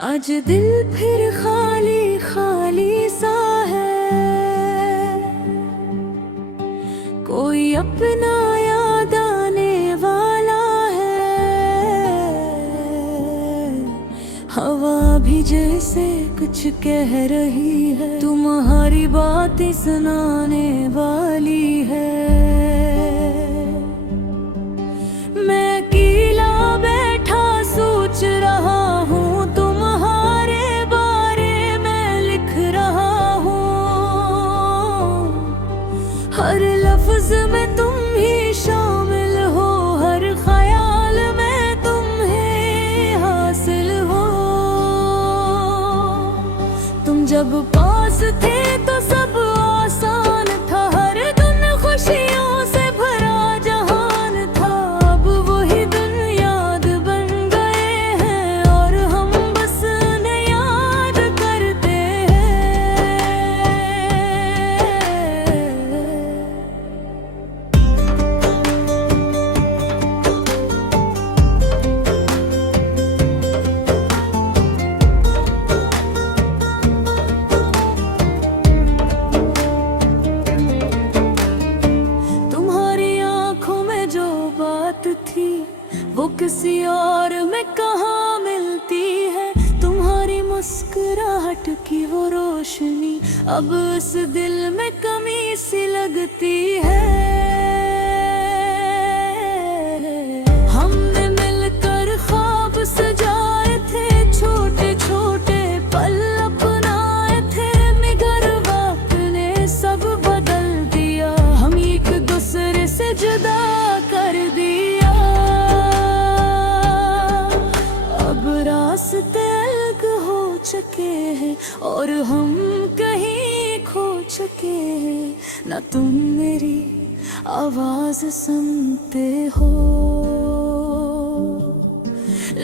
आज दिल फिर खाली खाली सा है, कोई अपना याद आने वाला है। हवा भी जैसे कुछ कह रही है, तुम्हारी बातें सुनाने वाली है। मैं अकेला बैठा सोच रहा हूँ, तुम्हारे बारे में लिख रहा हूँ। हर लफ्ज में तुम ही शामिल हो, हर ख्याल में तुम्हें हासिल हो। तुम जब पास थे तो सब आसान था, हर दिन खुशियों से भरा जहान था। अब वही दिन याद बन गए हैं और हम बस उन्हें याद करते हैं। तुम्हारी आंखों में जो बात थी, वो किसी और में कहाँ मिलती है। तुम्हारी मुस्कुराहट की वो रोशनी अब इस दिल में कमी सी लगती है। हमने मिलकर ख्वाब सजाए थे, छोटे छोटे पल अपनाए थे, मगर वक्त ने सब बदल दिया। हम एक दूसरे से जुदा कर दिया। अब रास्ते अलग हो चुके हैं और हम कहीं खो चुके हैं। ना तुम मेरी आवाज सुनते हो,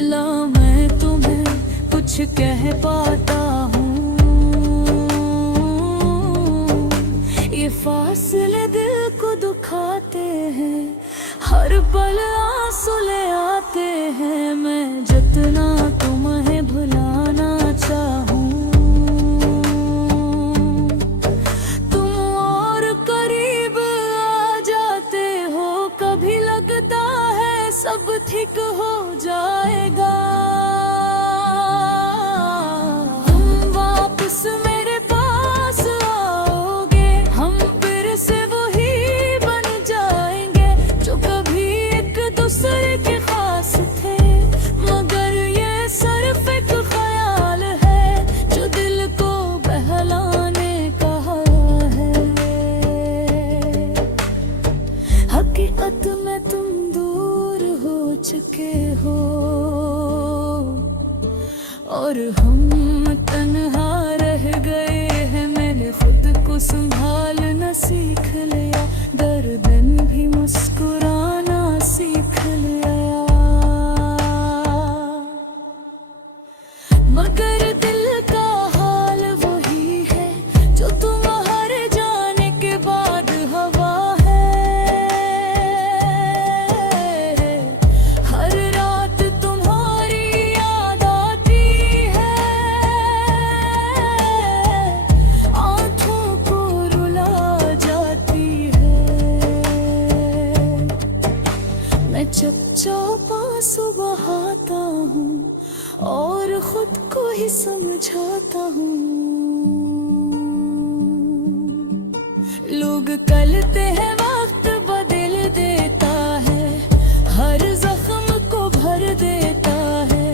ला मैं तुम्हें कुछ कह पाता हूँ। ये फासले दिल को दुखाते हैं, हर पल आंसू ले आते हैं। मैं जितना तुम्हें भुलाना चाहूँ, तुम और करीब आ जाते हो। कभी लगता है सब ठीक हो जाएगा, तुम वापस मेरे पास आओगे। हम फिर से वही बन जाएंगे जो कभी एक दूसरे के खास थे। मगर ये सिर्फ एक ख्याल है जो दिल को बहलाने का है। हकीकत में तुम दूर हो चुके हो और हम तन्हा रह गए हैं। मैंने खुद को संभालना सीख लिया, दर्दन भी मुस्कुराना सीख लिया। मगर दिल का हाल वही है जो तुम्हारे जाने के बाद हवा है। हर रात तुम्हारी याद आती है, आँखों को रुला जाती है। मैं चुपचाप आंसू बहाता हूँ और खुद को ही समझाता हूँ। लोग कहते हैं वक्त बदल देता है, हर जख्म को भर देता है।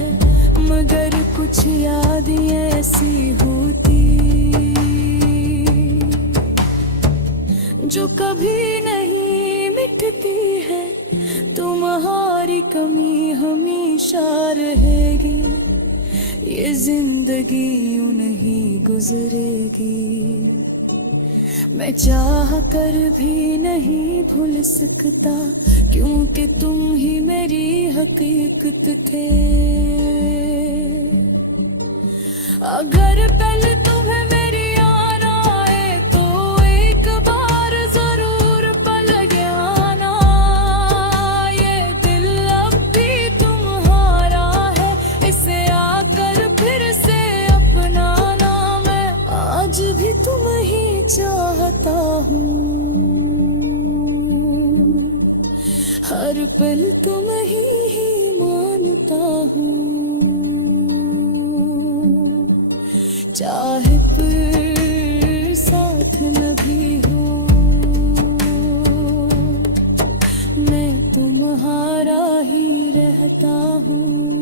मगर कुछ यादें ऐसी होती जो कभी नहीं मिटती है। तुम्हारी कमी हमेशा रहेगी, ये जिंदगी यूं नहीं गुजरेगी। मैं चाह कर भी नहीं भूल सकता, क्योंकि तुम ही मेरी हकीकत थे। अगर पहले तुम्हें मेरी याद आए तो एक बार जरूर पल गया ना। ये दिल अब भी तुम चाहे फिर साथ न भी हो, मैं तुम्हारा ही रहता हूँ।